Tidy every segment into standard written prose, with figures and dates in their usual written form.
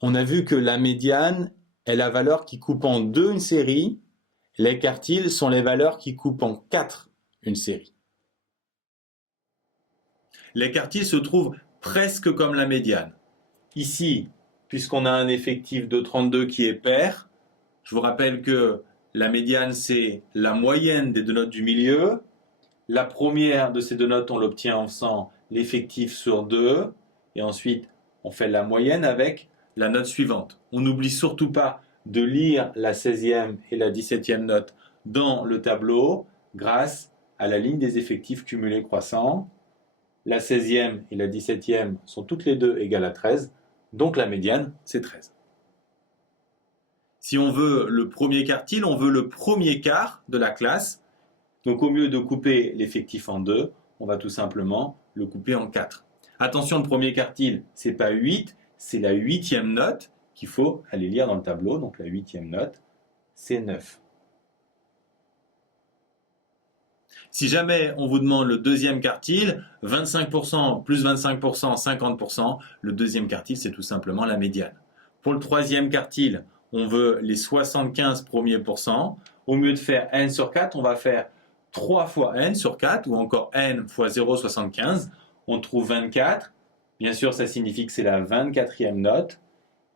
On a vu que la médiane est la valeur qui coupe en deux une série. Les quartiles sont les valeurs qui coupent en quatre une série. Les quartiles se trouvent presque comme la médiane. Ici, puisqu'on a un effectif de 32 qui est pair, je vous rappelle que la médiane, c'est la moyenne des deux notes du milieu. La première de ces deux notes, on l'obtient en faisant l'effectif sur 2. Et ensuite, on fait la moyenne avec la note suivante. On n'oublie surtout pas de lire la 16e et la 17e note dans le tableau grâce à la ligne des effectifs cumulés croissants. La 16e et la 17e sont toutes les deux égales à 13, donc la médiane, c'est 13. Si on veut le premier quartile, on veut le premier quart de la classe. Donc au lieu de couper l'effectif en 2, on va tout simplement le couper en 4. Attention, le premier quartile, c'est pas 8, c'est la 8e note qu'il faut aller lire dans le tableau. Donc la 8e note, c'est 9. Si jamais on vous demande le deuxième quartile, 25% plus 25%, 50%, le deuxième quartile, c'est tout simplement la médiane. Pour le troisième quartile, on veut les 75 premiers pourcents. Au lieu de faire n sur 4, on va faire 3 fois n sur 4, ou encore n fois 0,75. On trouve 24. Bien sûr, ça signifie que c'est la 24e note.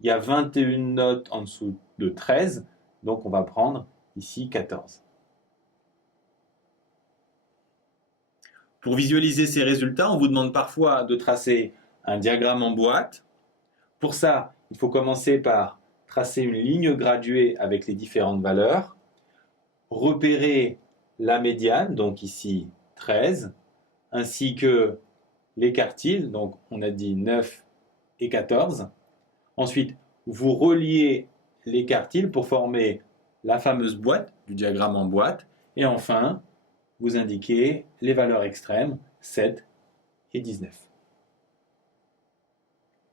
Il y a 21 notes en dessous de 13, donc on va prendre ici 14. Pour visualiser ces résultats, on vous demande parfois de tracer un diagramme en boîte. Pour ça, il faut commencer par tracer une ligne graduée avec les différentes valeurs, repérer la médiane, donc ici 13, ainsi que les quartiles, donc on a dit 9 et 14. Ensuite, vous reliez les quartiles pour former la fameuse boîte du diagramme en boîte. Et enfin, vous indiquez les valeurs extrêmes, 7 et 19.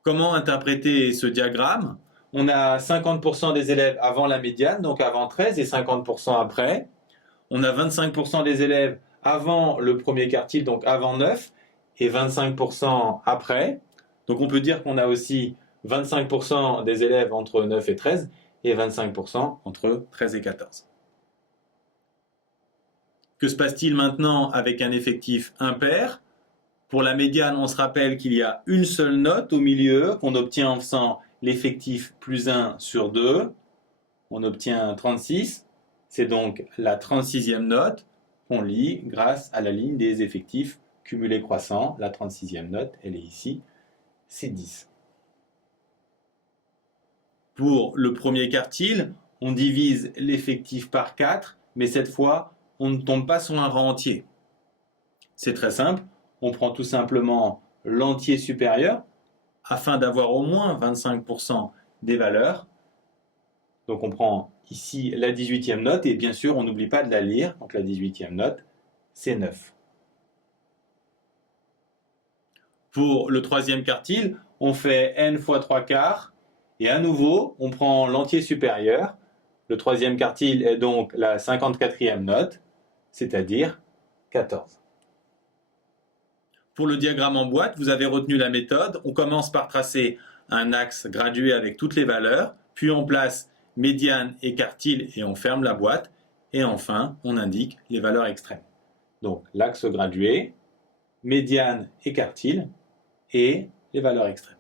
Comment interpréter ce diagramme? On a 50% des élèves avant la médiane, donc avant 13, et 50% après. On a 25% des élèves avant le premier quartile, donc avant 9, et 25% après. Donc on peut dire qu'on a aussi 25% des élèves entre 9 et 13, et 25% entre 13 et 14. Que se passe-t-il maintenant avec un effectif impair? Pour la médiane, on se rappelle qu'il y a une seule note au milieu qu'on obtient en faisant l'effectif plus 1 sur 2. On obtient 36. C'est donc la 36e note qu'on lit grâce à la ligne des effectifs cumulés croissants. La 36e note, elle est ici, c'est 10. Pour le premier quartile, on divise l'effectif par 4, mais cette fois, on ne tombe pas sur un rang entier. C'est très simple, on prend tout simplement l'entier supérieur afin d'avoir au moins 25% des valeurs. Donc on prend ici la 18e note et bien sûr on n'oublie pas de la lire. Donc la 18e note, c'est 9. Pour le troisième quartile, on fait n fois 3 quarts et à nouveau on prend l'entier supérieur. Le troisième quartile est donc la 54e note, c'est-à-dire 14. Pour le diagramme en boîte, vous avez retenu la méthode. On commence par tracer un axe gradué avec toutes les valeurs, puis on place médiane et quartile et on ferme la boîte. Et enfin, on indique les valeurs extrêmes. Donc l'axe gradué, médiane et quartile et les valeurs extrêmes.